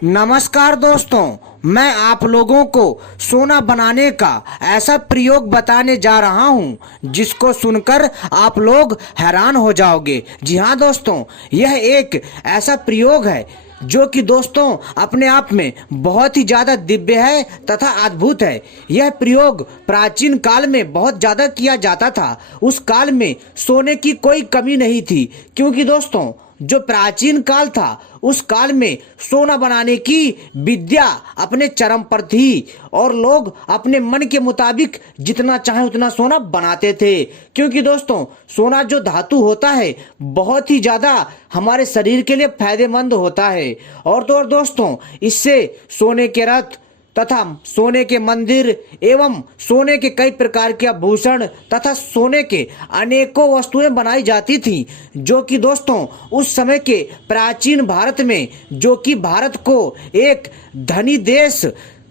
नमस्कार दोस्तों, मैं आप लोगों को सोना बनाने का ऐसा प्रयोग बताने जा रहा हूं जिसको सुनकर आप लोग हैरान हो जाओगे। जी हाँ दोस्तों, यह एक ऐसा प्रयोग है जो कि दोस्तों अपने आप में बहुत ही ज्यादा दिव्य है तथा अद्भुत है। यह प्रयोग प्राचीन काल में बहुत ज्यादा किया जाता था। उस काल में सोने की कोई कमी नहीं थी, क्योंकि दोस्तों जो प्राचीन काल था उस काल में सोना बनाने की विद्या अपने चरम पर थी और लोग अपने मन के मुताबिक जितना चाहे उतना सोना बनाते थे। क्योंकि दोस्तों सोना जो धातु होता है बहुत ही ज्यादा हमारे शरीर के लिए फायदेमंद होता है। और तो और दोस्तों इससे सोने के रथ तथा सोने के मंदिर एवं सोने के कई प्रकार के आभूषण तथा सोने के अनेकों वस्तुएं बनाई जाती थी, जो कि दोस्तों उस समय के प्राचीन भारत में, जो कि भारत को एक धनी देश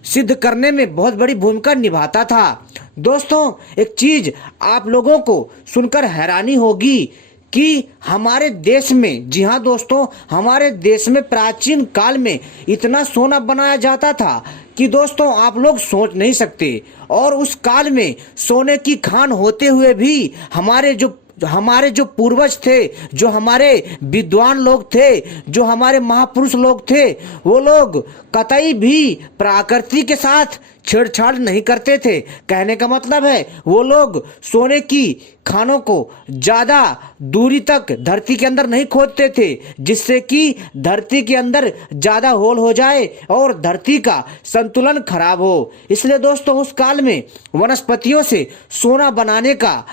सिद्ध करने में बहुत बड़ी भूमिका निभाता था। दोस्तों एक चीज आप लोगों को सुनकर हैरानी होगी कि हमारे देश में, जी हाँ दोस्तों, हमारे देश में प्राचीन काल में इतना सोना बनाया जाता था कि दोस्तों आप लोग सोच नहीं सकते। और उस काल में सोने की खान होते हुए भी हमारे जो पूर्वज थे, जो हमारे विद्वान लोग थे, जो हमारे महापुरुष लोग थे, वो लोग कतई भी प्रकृति के साथ छेड़छाड़ नहीं करते थे। कहने का मतलब है वो लोग सोने की खानों को ज्यादा दूरी तक धरती के अंदर नहीं खोदते थे, जिससे कि धरती के अंदर ज्यादा होल हो जाए और धरती का संतुलन खराब हो। इसलिए दोस्तों उस काल में वनस्पतियों से सोना बनाने का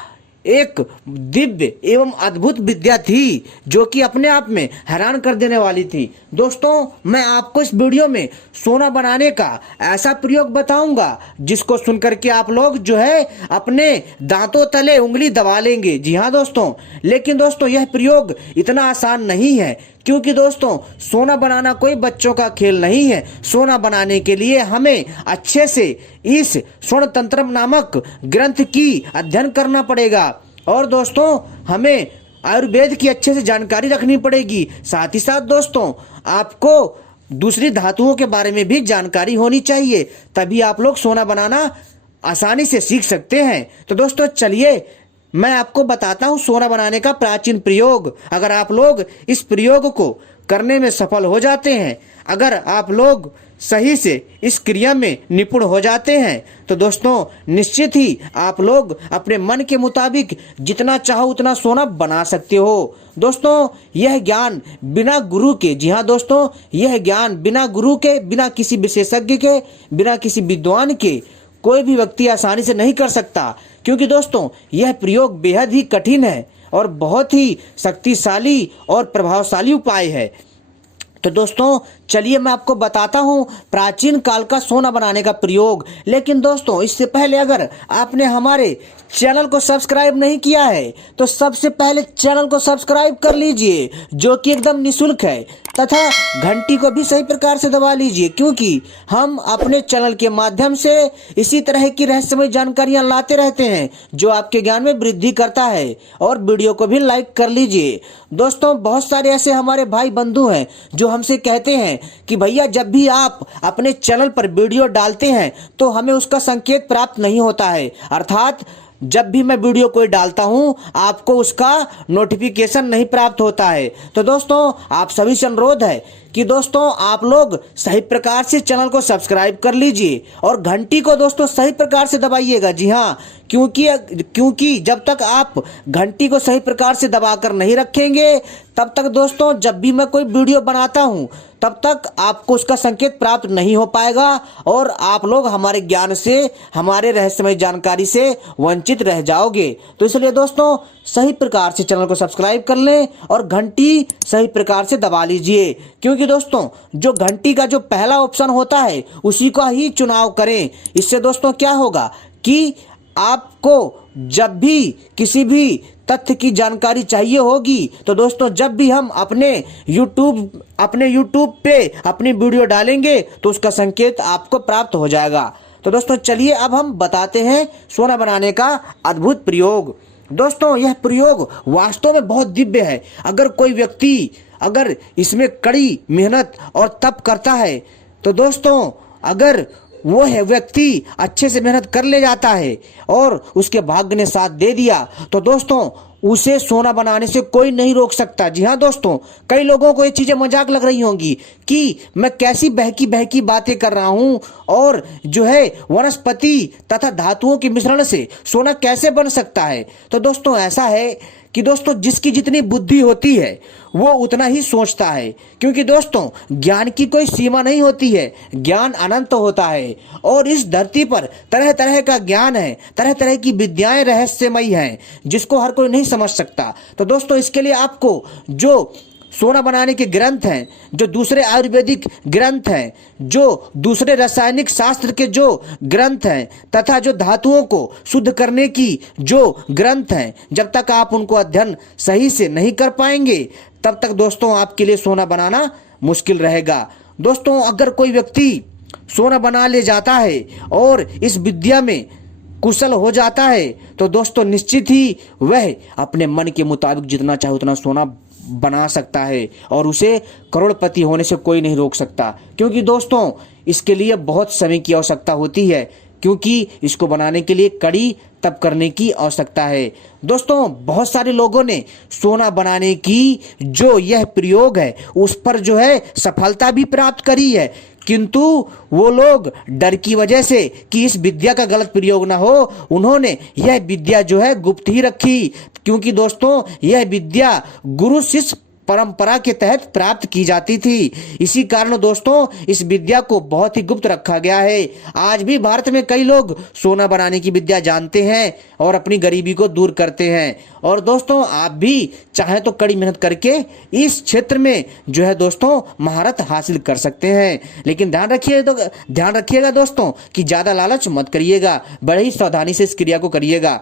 एक दिव्य एवं अद्भुत विद्या थी, जो कि अपने आप में हैरान कर देने वाली थी। दोस्तों मैं आपको इस वीडियो में सोना बनाने का ऐसा प्रयोग बताऊंगा जिसको सुनकर के आप लोग जो है अपने दांतों तले उंगली दबा लेंगे। जी हाँ दोस्तों, लेकिन दोस्तों यह प्रयोग इतना आसान नहीं है, क्योंकि दोस्तों सोना बनाना कोई बच्चों का खेल नहीं है। सोना बनाने के लिए हमें अच्छे से इस स्वर्ण तंत्र नामक ग्रंथ की अध्ययन करना पड़ेगा और दोस्तों हमें आयुर्वेद की अच्छे से जानकारी रखनी पड़ेगी। साथ ही साथ दोस्तों आपको दूसरी धातुओं के बारे में भी जानकारी होनी चाहिए, तभी आप लोग सोना बनाना आसानी से सीख सकते हैं। तो दोस्तों चलिए मैं आपको बताता हूं सोना बनाने का प्राचीन प्रयोग। अगर आप लोग इस प्रयोग को करने में सफल हो जाते हैं, अगर आप लोग सही से इस क्रिया में निपुण हो जाते हैं, तो दोस्तों निश्चित ही आप लोग अपने मन के मुताबिक जितना चाहो उतना सोना बना सकते हो। दोस्तों यह ज्ञान बिना गुरु के, जी हाँ दोस्तों, यह ज्ञान बिना गुरु के, बिना किसी विशेषज्ञ के, बिना किसी विद्वान के कोई भी व्यक्ति आसानी से नहीं कर सकता। क्योंकि दोस्तों यह प्रयोग बेहद ही कठिन है और बहुत ही शक्तिशाली और प्रभावशाली उपाय है। तो दोस्तों चलिए मैं आपको बताता हूं प्राचीन काल का सोना बनाने का प्रयोग। लेकिन दोस्तों इससे पहले अगर आपने हमारे चैनल को सब्सक्राइब नहीं किया है तो सबसे पहले चैनल को सब्सक्राइब कर लीजिए, जो कि एकदम निःशुल्क है, तथा घंटी को भी सही प्रकार से दबा लीजिए, क्योंकि हम अपने चैनल के माध्यम से इसी तरह की रहस्यमय जानकारियां लाते रहते हैं जो आपके ज्ञान में वृद्धि करता है। और वीडियो को भी लाइक कर लीजिए। दोस्तों बहुत सारे ऐसे हमारे भाई बंधु हैं जो हमसे कहते हैं कि भैया जब भी आप अपने चैनल पर वीडियो डालते हैं तो हमें उसका संकेत प्राप्त नहीं होता है, अर्थात जब भी मैं वीडियो कोई डालता हूं आपको उसका नोटिफिकेशन नहीं प्राप्त होता है। तो दोस्तों आप सभी से अनुरोध है कि दोस्तों आप लोग सही प्रकार से चैनल को सब्सक्राइब कर लीजिए और घंटी को दोस्तों सही प्रकार से दबाइएगा। जी हाँ, क्योंकि जब तक आप घंटी को सही प्रकार से दबाकर नहीं रखेंगे तब तक दोस्तों जब भी मैं कोई वीडियो बनाता हूं तब तक आपको उसका संकेत प्राप्त नहीं हो पाएगा और आप लोग हमारे ज्ञान से, हमारे रहस्यमय जानकारी से वंचित रह जाओगे। तो इसलिए दोस्तों सही प्रकार से चैनल को सब्सक्राइब कर लें और घंटी सही प्रकार से दबा लीजिए, क्योंकि दोस्तों जो घंटी का जो पहला ऑप्शन होता है उसी का ही चुनाव करें। इससे दोस्तों क्या होगा कि आपको जब भी किसी भी तथ्य की जानकारी चाहिए होगी तो दोस्तों जब भी हम अपने YouTube पे अपनी वीडियो डालेंगे तो उसका संकेत आपको प्राप्त हो जाएगा। तो दोस्तों चलिए अब हम बताते हैं सोना बनाने का अद्भुत प्रयोग। दोस्तों यह प्रयोग वास्तव में बहुत दिव्य है। अगर कोई व्यक्ति अगर इसमें कड़ी मेहनत और तप करता है तो दोस्तों अगर वो है व्यक्ति अच्छे से मेहनत कर ले जाता है और उसके भाग्य ने साथ दे दिया तो दोस्तों उसे सोना बनाने से कोई नहीं रोक सकता। जी हाँ दोस्तों, कई लोगों को ये चीजें मजाक लग रही होंगी कि मैं कैसी बहकी बहकी बातें कर रहा हूं और जो है वनस्पति तथा धातुओं के मिश्रण से सोना कैसे बन सकता है। तो दोस्तों ऐसा है कि दोस्तों जिसकी जितनी बुद्धि होती है वो उतना ही सोचता है, क्योंकि दोस्तों ज्ञान की कोई सीमा नहीं होती है, ज्ञान अनंत होता है और इस धरती पर तरह तरह का ज्ञान है, तरह तरह की विद्याएं रहस्यमयी हैं जिसको हर कोई नहीं समझ सकता। तो दोस्तों इसके लिए आपको जो सोना बनाने के ग्रंथ हैं, जो दूसरे आयुर्वेदिक ग्रंथ हैं, जो दूसरे रासायनिक शास्त्र के जो ग्रंथ हैं तथा जो धातुओं को शुद्ध करने की जो ग्रंथ हैं, जब तक आप उनको अध्ययन सही से नहीं कर पाएंगे तब तक दोस्तों आपके लिए सोना बनाना मुश्किल रहेगा। दोस्तों अगर कोई व्यक्ति सोना बना ले जाता है और इस विद्या में कुशल हो जाता है तो दोस्तों निश्चित ही वह अपने मन के मुताबिक जितना चाहे उतना सोना बना सकता है और उसे करोड़पति होने से कोई नहीं रोक सकता, क्योंकि दोस्तों इसके लिए बहुत समय की आवश्यकता होती है, क्योंकि इसको बनाने के लिए कड़ी तप करने की आवश्यकता है। दोस्तों बहुत सारे लोगों ने सोना बनाने की जो यह प्रयोग है उस पर जो है सफलता भी प्राप्त करी है, किंतु वो लोग डर की वजह से कि इस विद्या का गलत प्रयोग ना हो उन्होंने यह विद्या जो है गुप्त ही रखी, क्योंकि दोस्तों यह विद्या गुरु शिष्य परंपरा के तहत प्राप्त की जाती थी। इसी कारण दोस्तों इस विद्या को बहुत ही गुप्त रखा गया है। आज भी भारत में कई लोग सोना बनाने की विद्या जानते हैं और अपनी गरीबी को दूर करते हैं। और दोस्तों आप भी चाहे तो कड़ी मेहनत करके इस क्षेत्र में जो है दोस्तों महारत हासिल कर सकते हैं, लेकिन ध्यान रखिएगा दोस्तों कि ज्यादा लालच मत करिएगा, बड़े ही सावधानी से इस क्रिया को करिएगा।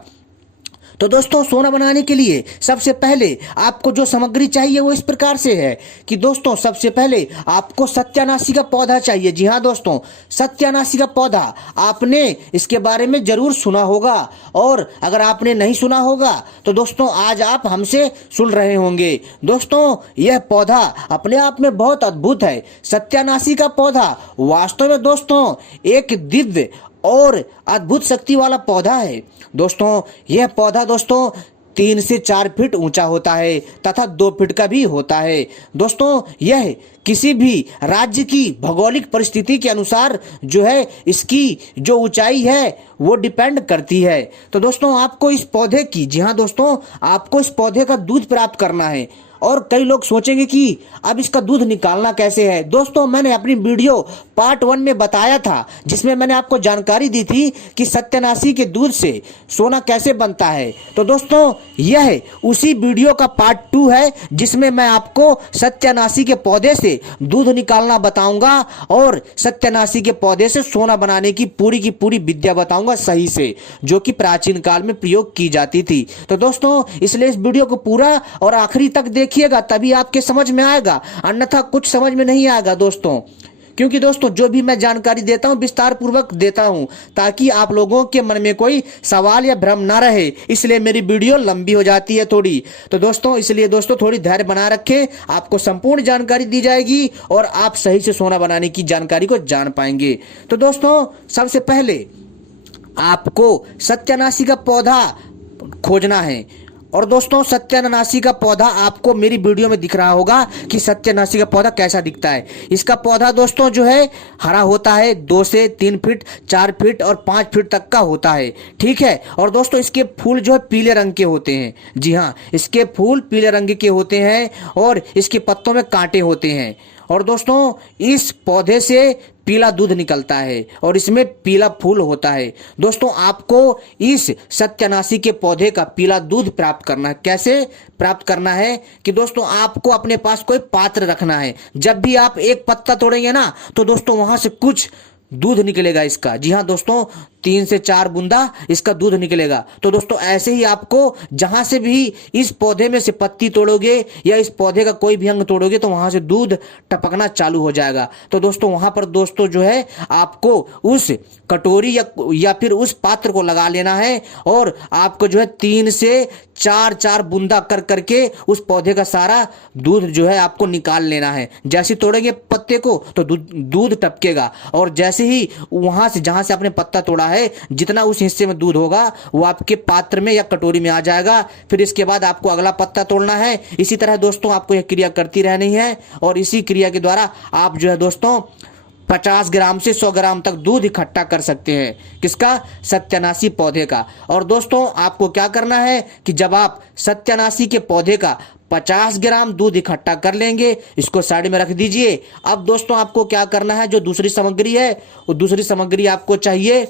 तो दोस्तों सोना बनाने के लिए सबसे पहले आपको जो सामग्री चाहिए वो इस प्रकार से है कि दोस्तों सबसे पहले आपको सत्यानाशी का पौधा चाहिए। जी हाँ दोस्तों, सत्यानाशी का पौधा आपने इसके बारे में जरूर सुना होगा, और अगर आपने नहीं सुना होगा तो दोस्तों आज आप हमसे सुन रहे होंगे। दोस्तों यह पौधा अपने आप में बहुत अद्भुत है। सत्यानाशी का पौधा वास्तव में दोस्तों एक दिव्य और अद्भुत शक्ति वाला पौधा है। दोस्तों यह पौधा दोस्तों 3 से 4 फीट ऊंचा होता है तथा 2 फीट का भी होता है। दोस्तों यह किसी भी राज्य की भौगोलिक परिस्थिति के अनुसार जो है इसकी जो ऊंचाई है वो डिपेंड करती है। तो दोस्तों आपको इस पौधे की, जी हाँ दोस्तों, आपको इस पौधे का दूध प्राप्त करना है। और कई लोग सोचेंगे कि अब इसका दूध निकालना कैसे है। दोस्तों मैंने अपनी वीडियो पार्ट 1 में बताया था, जिसमें मैंने आपको जानकारी दी थी कि सत्यानाशी के दूध से सोना कैसे बनता है। तो दोस्तों यह उसी वीडियो का पार्ट 2 है जिसमें मैं आपको सत्यानाशी के पौधे से दूध निकालना बताऊंगा और सत्यानाशी के पौधे से सोना बनाने की पूरी विद्या बताऊंगा सही से, जो कि प्राचीन काल में प्रयोग की जाती थी। तो दोस्तों इसलिए इस वीडियो को पूरा और आखिरी तक देखिएगा, तभी आपके समझ में आएगा, अन्यथा कुछ समझ में नहीं आएगा दोस्तों। क्योंकि दोस्तों जो भी मैं जानकारी देता हूं विस्तार पूर्वक देता हूं ताकि आप लोगों के मन में कोई सवाल या भ्रम ना रहे, इसलिए मेरी वीडियो लंबी हो जाती है थोड़ी। तो दोस्तों इसलिए दोस्तों थोड़ी धैर्य बना रखें, आपको संपूर्ण जानकारी दी जाएगी और आप सही से सोना बनाने की जानकारी को जान पाएंगे। तो दोस्तों सबसे पहले आपको सत्यानाशी का पौधा खोजना है। और दोस्तों सत्यानाशी का पौधा आपको मेरी वीडियो में दिख रहा होगा कि सत्यानाशी का पौधा कैसा दिखता है। इसका पौधा दोस्तों जो है हरा होता है, 2 से 3 फीट, 4 फीट और 5 फीट तक का होता है, ठीक है। और दोस्तों इसके फूल जो है पीले रंग के होते हैं। जी हाँ, इसके फूल पीले रंग के होते हैं और इसके पत्तों में कांटे होते हैं। और दोस्तों इस पौधे से पीला दूध निकलता है और इसमें पीला फूल होता है। दोस्तों आपको इस सत्यानाशी के पौधे का पीला दूध प्राप्त करना है। कैसे प्राप्त करना है कि दोस्तों आपको अपने पास कोई पात्र रखना है। जब भी आप एक पत्ता तोड़ेंगे ना तो दोस्तों वहां से कुछ दूध निकलेगा इसका। जी हाँ दोस्तों, 3 से 4 बूंदा इसका दूध निकलेगा। तो दोस्तों ऐसे ही आपको जहां से भी इस पौधे में से पत्ती तोड़ोगे या इस पौधे का कोई भी अंग तोड़ोगे तो वहां से दूध टपकना चालू हो जाएगा। तो दोस्तों वहां पर दोस्तों जो है आपको उस कटोरी या फिर उस पात्र को लगा लेना है और आपको जो है 3 से चार चार बूंदा कर करके उस पौधे का सारा दूध जो है आपको निकाल लेना है। जैसे तोड़ेंगे पत्ते को तो दूध टपकेगा, और जैसे ही वहां से जहां से आपने पत्ता तोड़ा है जितना उस हिस्से में दूध होगा वो आपके पात्र में या कटोरी में आ जाएगा। फिर इसके बाद आपको अगला पत्ता तोड़ना है। इसी तरह दोस्तों आपको यह क्रिया करती रहनी है, और इसी क्रिया के द्वारा आप जो है दोस्तों 50 ग्राम से 100 ग्राम तक दूध इकट्ठा कर सकते हैं। किसका? सत्यानाशी पौधे का। और दोस्तों आपको क्या करना है कि जब आप सत्यानाशी के पौधे का 50 ग्राम दूध इकट्ठा कर लेंगे, इसको साइड में रख दीजिए। अब दोस्तों आपको क्या करना है, जो दूसरी सामग्री है वो दूसरी सामग्री आपको चाहिए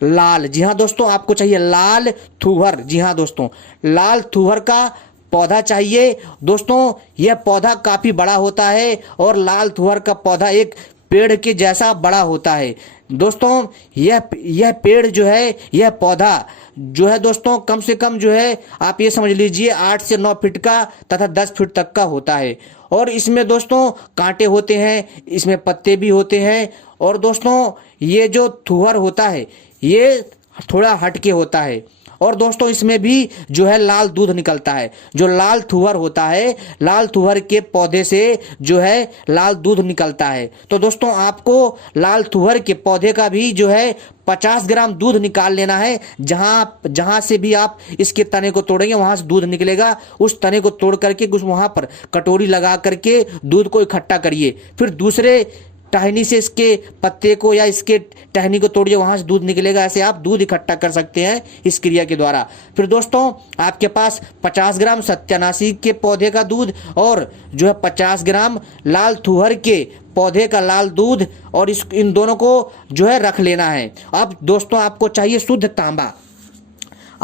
लाल। जी हाँ दोस्तों, आपको चाहिए लाल थुहर। जी हाँ दोस्तों, लाल थुहर का पौधा चाहिए। दोस्तों यह पौधा काफी बड़ा होता है और लाल थुहर का पौधा एक पेड़ के जैसा बड़ा होता है। दोस्तों यह पेड़ जो है, यह पौधा जो है दोस्तों कम से कम जो है आप ये समझ लीजिए 8 से 9 फीट का तथा 10 फीट तक का होता है। और इसमें दोस्तों कांटे होते हैं, इसमें पत्ते भी होते हैं। और दोस्तों ये जो थुहर होता है ये थोड़ा हटके होता है। और दोस्तों इसमें भी जो है लाल दूध निकलता है। जो लाल थुहर होता है, लाल थुहर के पौधे से जो है लाल दूध निकलता है। तो दोस्तों आपको लाल थुहर के पौधे का भी जो है 50 ग्राम दूध निकाल लेना है। जहां से भी आप इसके तने को तोड़ेंगे वहां से दूध निकलेगा। उस तने को तोड़ करके कुछ वहां पर कटोरी लगा करके दूध को इकट्ठा करिए। फिर दूसरे टहनी से इसके पत्ते को या इसके टहनी को तोड़िए, वहां से दूध निकलेगा। ऐसे आप दूध इकट्ठा कर सकते हैं इस क्रिया के द्वारा। फिर दोस्तों आपके पास 50 ग्राम सत्यानाशी के पौधे का दूध और जो है 50 ग्राम लाल थुहर के पौधे का लाल दूध, और इन दोनों को जो है रख लेना है। अब दोस्तों आपको चाहिए शुद्ध तांबा।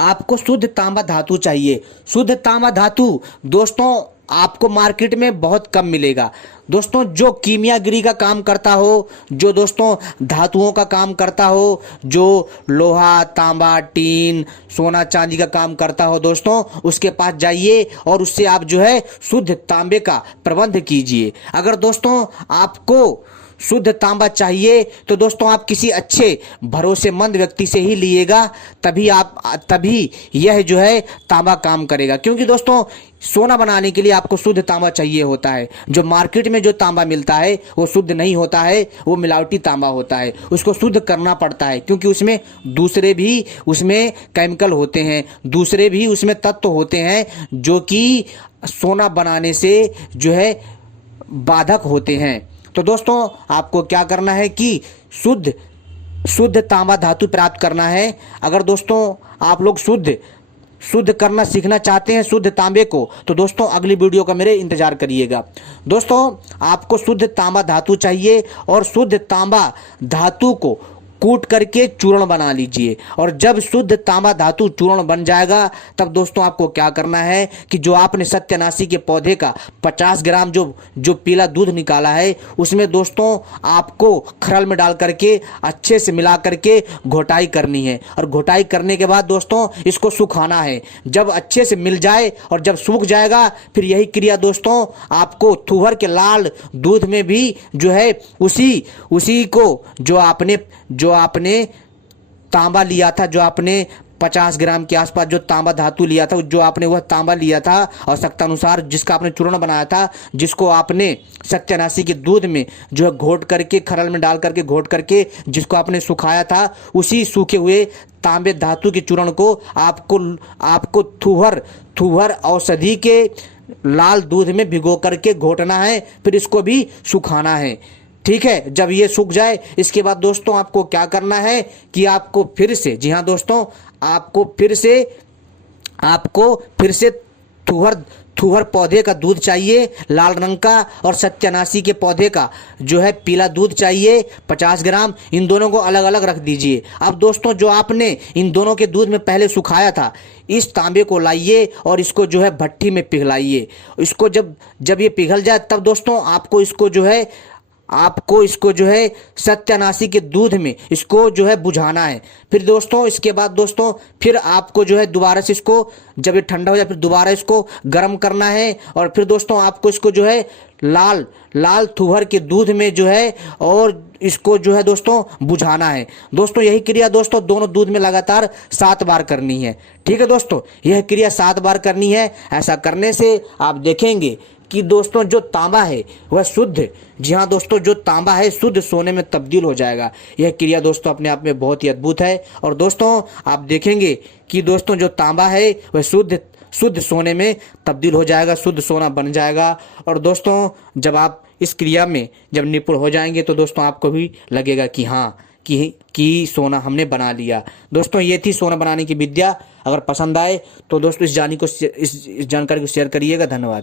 आपको शुद्ध तांबा धातु चाहिए। शुद्ध तांबा धातु दोस्तों आपको मार्केट में बहुत कम मिलेगा। दोस्तों जो कीमियागिरी का काम करता हो, जो दोस्तों धातुओं का काम करता हो, जो लोहा तांबा टीन सोना चांदी का काम करता हो, दोस्तों उसके पास जाइए और उससे आप जो है शुद्ध तांबे का प्रबंध कीजिए। अगर दोस्तों आपको शुद्ध तांबा चाहिए तो दोस्तों आप किसी अच्छे भरोसेमंद व्यक्ति से ही लीजिएगा, तभी यह जो है तांबा काम करेगा। क्योंकि दोस्तों सोना बनाने के लिए आपको शुद्ध तांबा चाहिए होता है। जो मार्केट में जो तांबा मिलता है वो शुद्ध नहीं होता है, वो मिलावटी तांबा होता है। उसको शुद्ध करना पड़ता है क्योंकि उसमें दूसरे भी उसमें केमिकल होते हैं, दूसरे भी उसमें तत्व होते हैं जो कि सोना बनाने से जो है बाधक होते हैं। तो दोस्तों आपको क्या करना है कि शुद्ध तांबा धातु प्राप्त करना है। अगर दोस्तों आप लोग शुद्ध करना सीखना चाहते हैं शुद्ध तांबे को, तो दोस्तों अगली वीडियो का मेरे इंतजार करिएगा। दोस्तों आपको शुद्ध तांबा धातु चाहिए और शुद्ध तांबा धातु को कूट करके चूर्ण बना लीजिए। और जब शुद्ध तांबा धातु चूर्ण बन जाएगा तब दोस्तों आपको क्या करना है कि जो आपने सत्यानाशी के पौधे का 50 ग्राम जो पीला दूध निकाला है उसमें दोस्तों आपको खरल में डाल करके अच्छे से मिला करके घोटाई करनी है। और घोटाई करने के बाद दोस्तों इसको सुखाना है। जब अच्छे से मिल जाए और जब सूख जाएगा फिर यही क्रिया दोस्तों आपको थुहर के लाल दूध में भी जो है उसी को जो आपने तांबा लिया था, जो आपने 50 ग्राम के आसपास जो तांबा धातु लिया था, जो आपने वह तांबा लिया था आवश्यकता अनुसार, जिसका आपने चूर्ण बनाया था, जिसको आपने सत्यानाशी के दूध में जो है घोट करके खरल में डाल करके घोट करके जिसको आपने सुखाया था, उसी सूखे हुए तांबे धातु के चूर्ण को आपको थुहर औषधि के लाल दूध में भिगो करके घोटना है। फिर इसको भी सुखाना है। ठीक है, जब ये सूख जाए इसके बाद दोस्तों आपको क्या करना है कि आपको फिर से, जी हाँ दोस्तों, आपको फिर से थुहर पौधे का दूध चाहिए लाल रंग का, और सत्यानाशी के पौधे का जो है पीला दूध चाहिए 50 ग्राम। इन दोनों को अलग अलग रख दीजिए। अब दोस्तों जो आपने इन दोनों के दूध में पहले सुखाया था, इस तांबे को लाइए और इसको जो है भट्टी में पिघलाइए। इसको जब ये पिघल जाए तब दोस्तों आपको इसको जो है आपको इसको जो है सत्यानाशी के दूध में इसको जो है बुझाना है। फिर दोस्तों इसके बाद दोस्तों फिर आपको जो है दोबारा से इसको, जब ये ठंडा हो जाए फिर दोबारा इसको गर्म करना है। और फिर दोस्तों आपको इसको जो है लाल लाल तुअर के दूध में जो है और इसको जो है दोस्तों बुझाना है। दोस्तों यही क्रिया दोस्तों दोनों दूध में लगातार 7 बार करनी है। ठीक है दोस्तों, यह क्रिया 7 बार करनी है। ऐसा करने से आप देखेंगे कि दोस्तों जो तांबा है वह शुद्ध, जी हाँ दोस्तों, जो तांबा है शुद्ध सोने में तब्दील हो जाएगा। यह क्रिया दोस्तों अपने आप में बहुत ही अद्भुत है। और दोस्तों आप देखेंगे कि दोस्तों जो तांबा है वह शुद्ध सोने में तब्दील हो जाएगा, शुद्ध सोना बन जाएगा। और दोस्तों जब आप इस क्रिया में जब निपुण हो जाएंगे तो दोस्तों आपको भी लगेगा कि हाँ कि सोना हमने बना लिया। दोस्तों ये थी सोना बनाने की विद्या। अगर पसंद आए तो दोस्तों इस जानकारी को शेयर करिएगा। धन्यवाद।